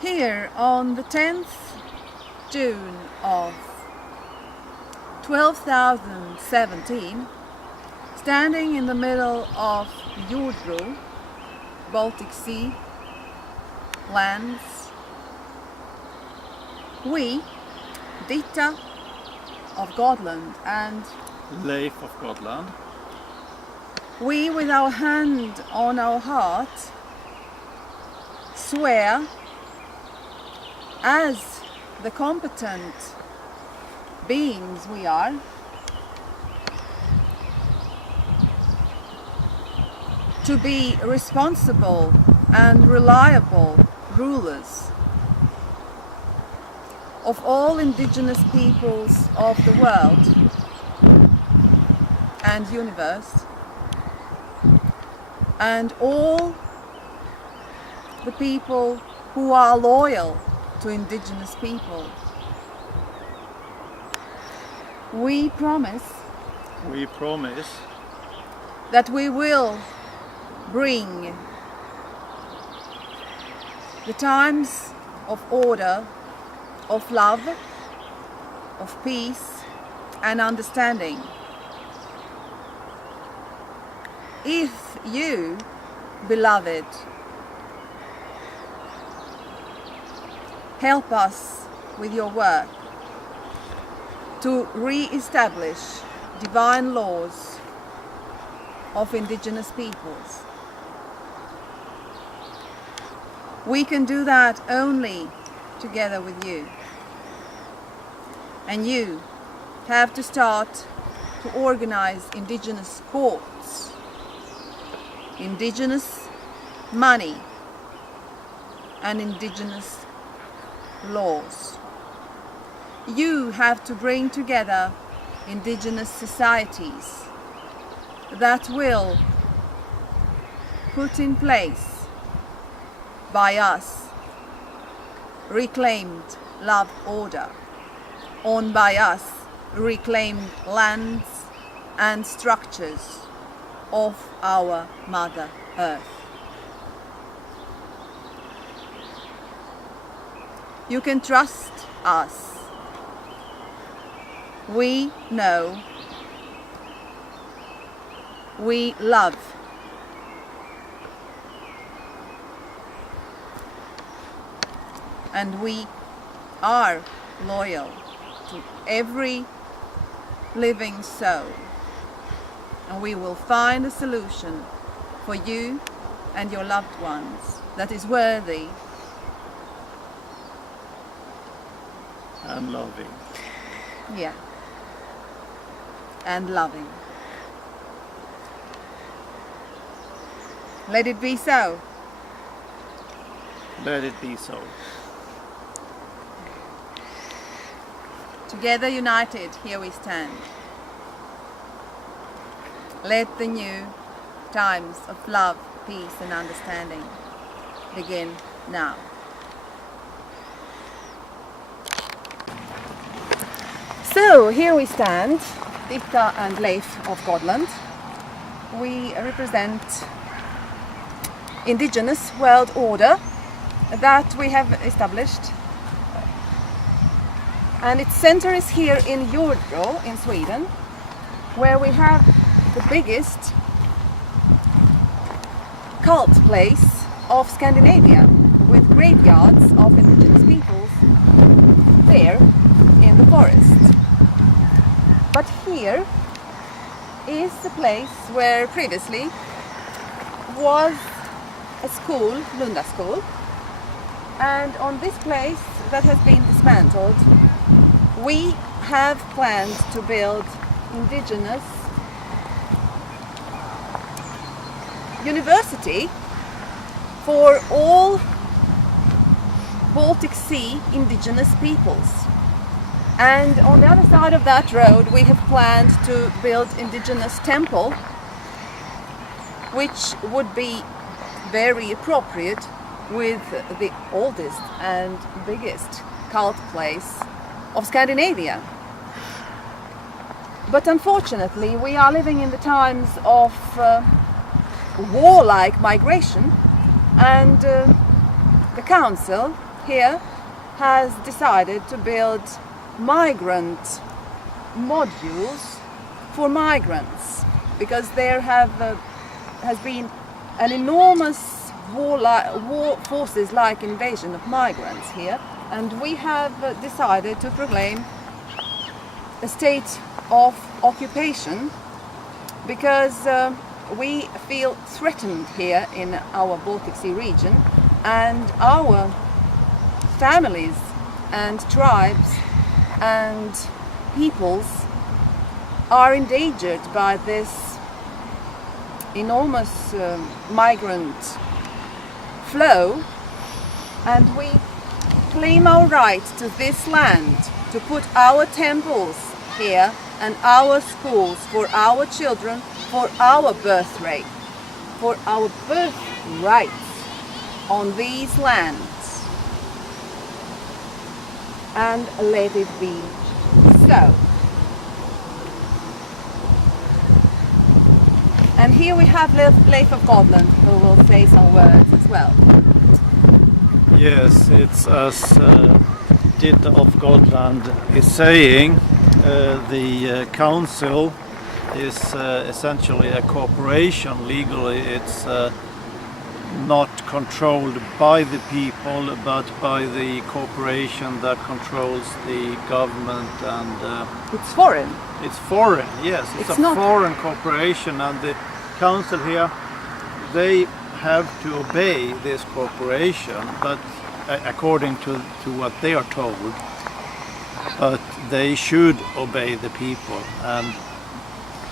Here on the 10th June of 12,017, standing in the middle of Jordbro, Baltic Sea, lands, we, Ditta of Godland and Leif of Godland, we with our hand on our heart swear as the competent beings we are to be responsible and reliable rulers of all indigenous peoples of the world and universe, and all the people who are loyal to indigenous people. We promise that we will bring the times of order, of love, of peace and understanding. If you, beloved, help us with your work to re-establish divine laws of indigenous peoples, we can do that only together with you. And you have to start to organize indigenous courts, indigenous money and indigenous laws. You have to bring together indigenous societies that will put in place by us reclaimed love order on by us reclaimed lands and structures of our Mother Earth. You can trust us. We know, we love, and we are loyal to every living soul, and we will find a solution for you and your loved ones that is worthy and loving. Yeah, and loving. Let it be so. Let it be so. Together united, here we stand. Let the new times of love, peace and understanding begin now. So here we stand, Ditta and Leif of Godland. We represent Indigenous world order that we have established, and its center is here in Jordbro in Sweden, where we have the biggest cult place of Scandinavia, with graveyards of indigenous peoples there in the forest. But here is the place where previously was a school, Lunda School, and on this place that has been dismantled, we have planned to build indigenous university for all Baltic Sea indigenous peoples. And on the other side of that road we have planned to build indigenous temple, which would be very appropriate with the oldest and biggest cult place of Scandinavia. But unfortunately we are living in the times of warlike migration, and the council here has decided to build migrant modules for migrants, because there has been an enormous war forces-like invasion of migrants here, and we have decided to proclaim a state of occupation because we feel threatened here in our Baltic Sea region, and our families and tribes and peoples are endangered by this enormous migrant flow, and we claim our right to this land, to put our temples here and our schools for our children, for our birthright, on these lands, and let it be so. And here we have Leif of Godland, who will say some words as well. Yes, it's as Ditta of Godland is saying, the council is essentially a corporation. Legally it's not controlled by the people, but by the corporation that controls the government, and It's foreign. it's foreign, yes, it's a not foreign corporation, and the council here, they have to obey this corporation, but according to what they are told, but they should obey the people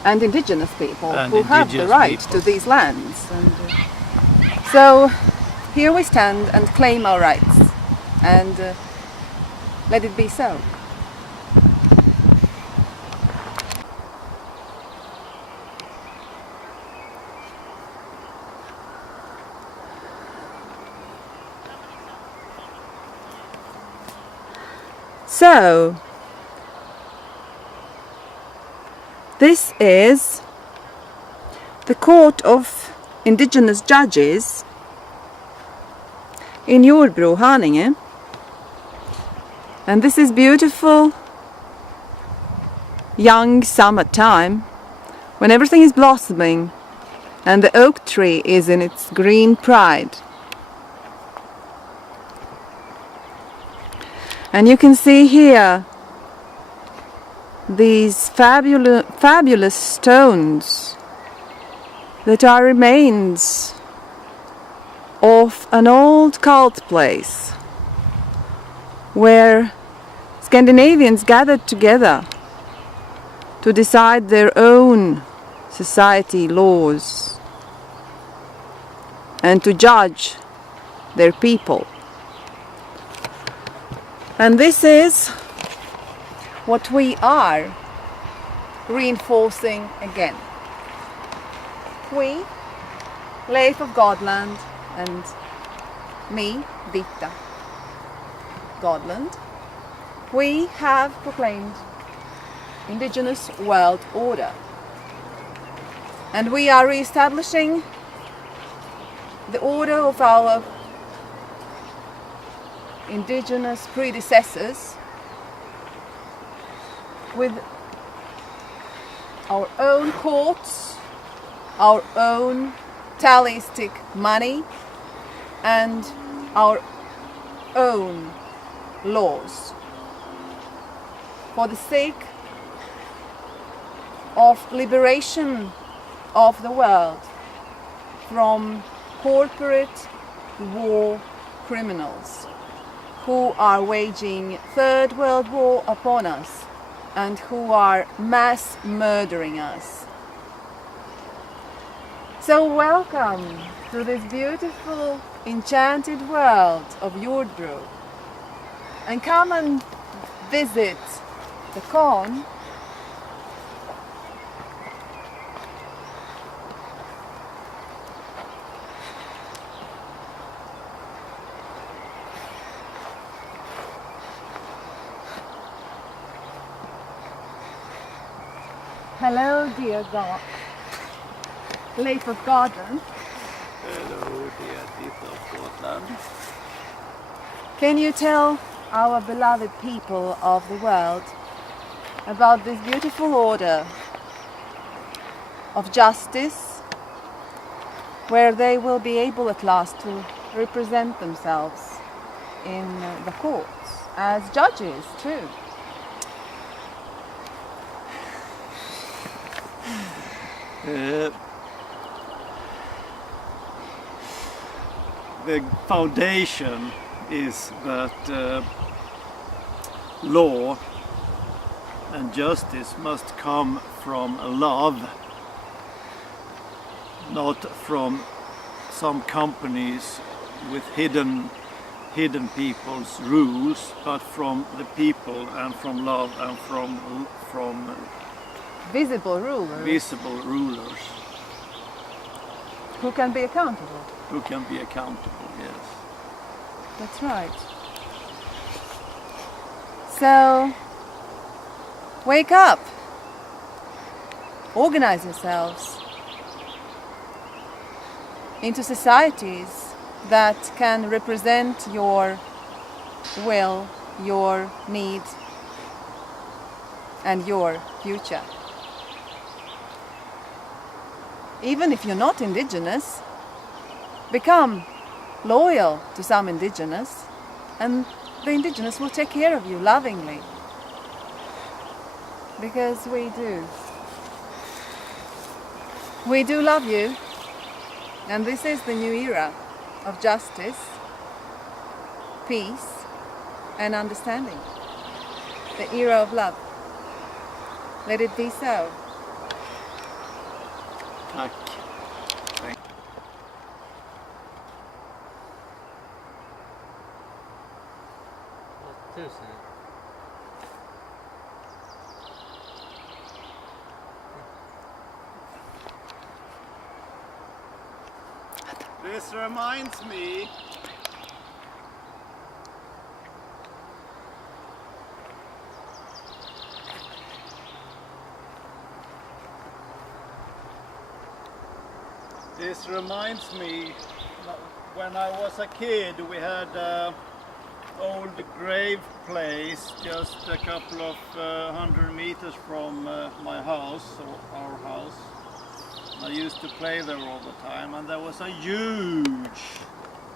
and indigenous people And who have the indigenous right people. to these lands. And so here we stand and claim our rights, and let it be so. So, this is the Court of Indigenous Judges in Jordbro, Haninge. And this is beautiful young summertime, when everything is blossoming and the oak tree is in its green pride. And you can see here these fabulous stones that are remains of an old cult place where Scandinavians gathered together to decide their own society laws and to judge their people. And this is what we are reinforcing again. We, Leif of Godland, and me, Ditta Godland, we have proclaimed Indigenous world order. And we are re-establishing the order of our indigenous predecessors with our own courts, our own talistic money, and our own laws, for the sake of liberation of the world from corporate war criminals who are waging Third World War upon us and who are mass murdering us. So welcome to this beautiful, enchanted world of Jordbro, and come and visit the con . Hello, dear God. Leif of Godland. Hello, dear Ditta of Godland. Can you tell our beloved people of the world about this beautiful order of justice, where they will be able at last to represent themselves in the courts as judges too? The foundation is that law and justice must come from love, not from some companies with hidden people's rules, but from the people and from love and from Visible rulers visible rulers who can be accountable. who can be accountable. Yes. That's right. So, wake up. Organize yourselves into societies that can represent your will, your need, and your future. Even if you're not indigenous, become loyal to some indigenous, and the indigenous will take care of you lovingly. Because we do. We do love you, and this is the new era of justice, peace, and understanding. The era of love. Let it be so. Tack. This reminds me . This reminds me when I was a kid, we had an old grave place just a couple of 100 meters from my house, or our house. I used to play there all the time, and there was a huge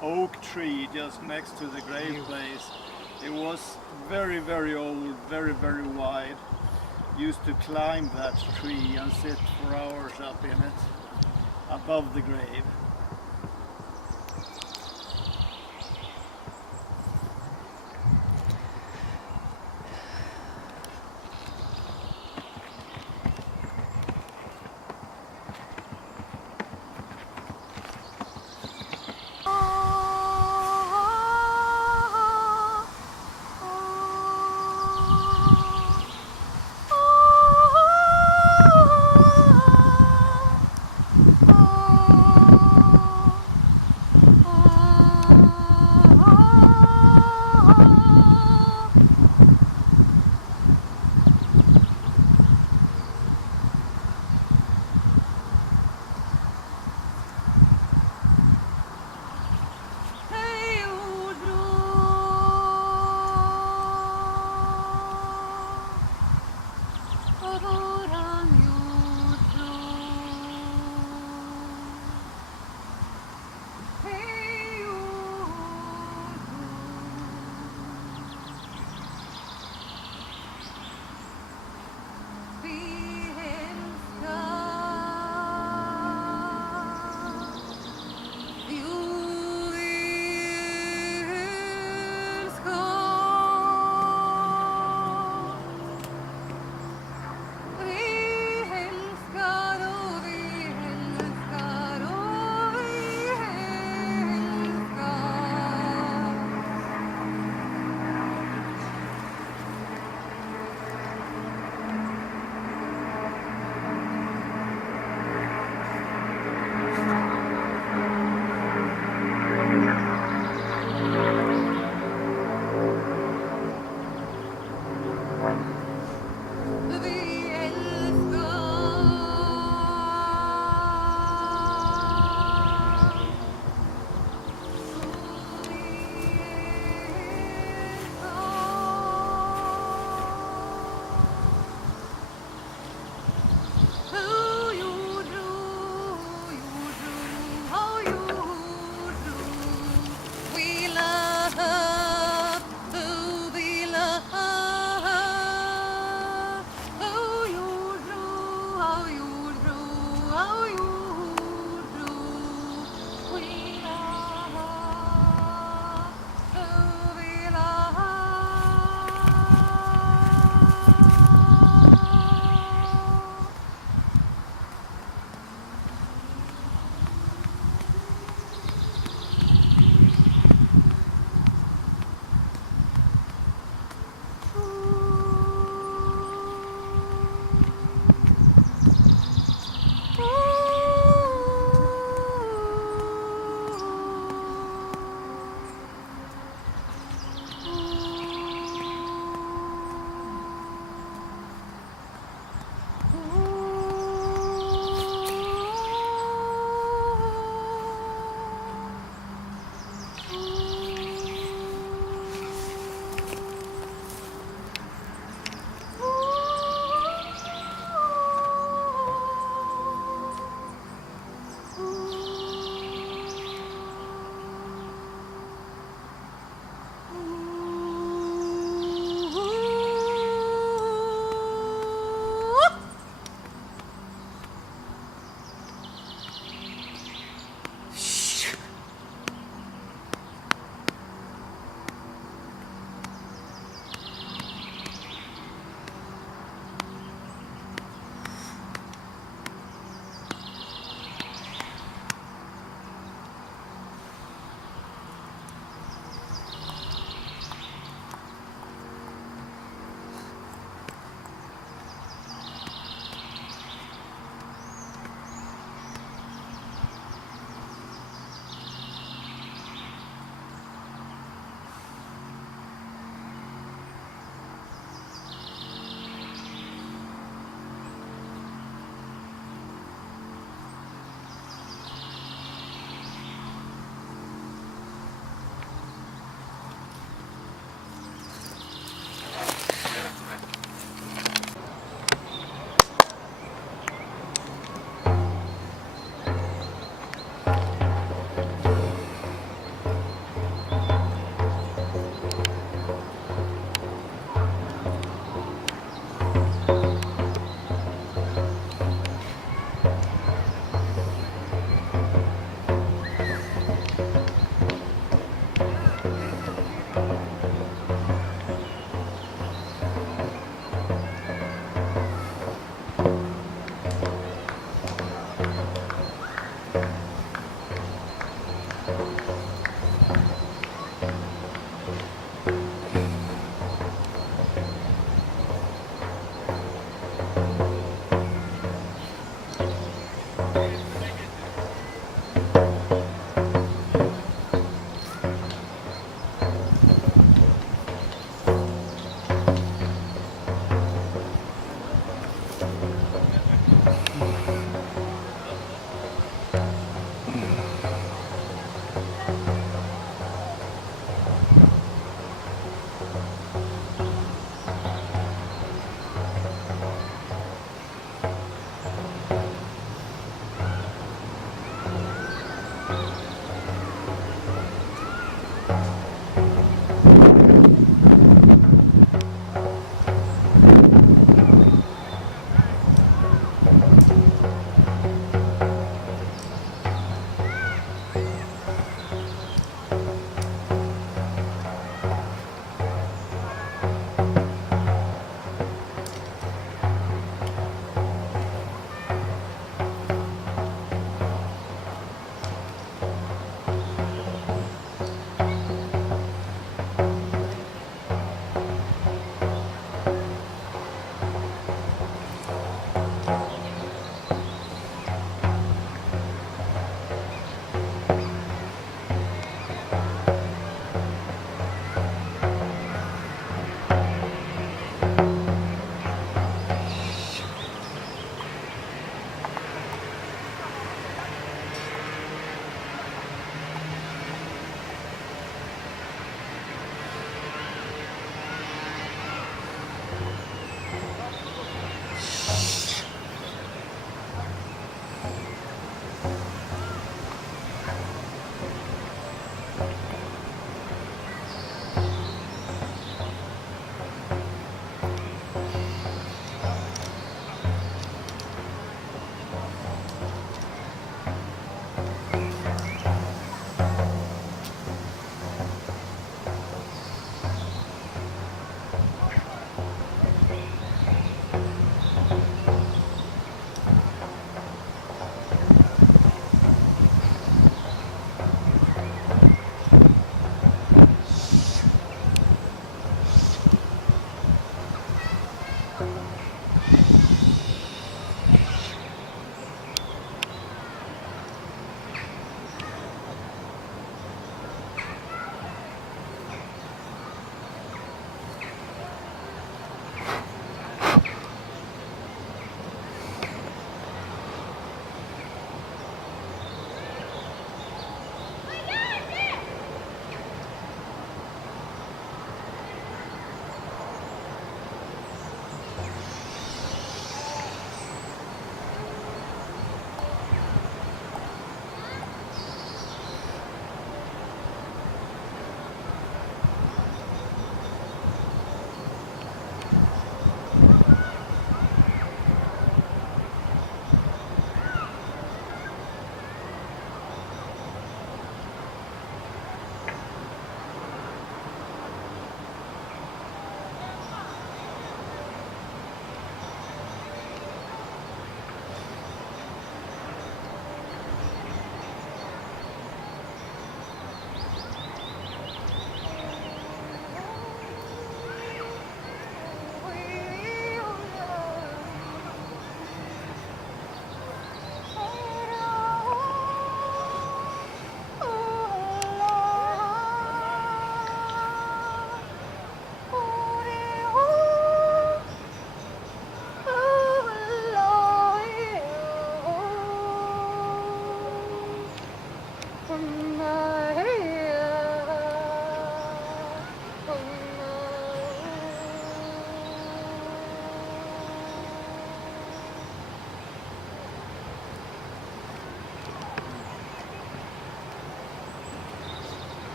oak tree just next to the grave place. It was very, very old, very, very wide. Used to climb that tree and sit for hours up in it, above the grave.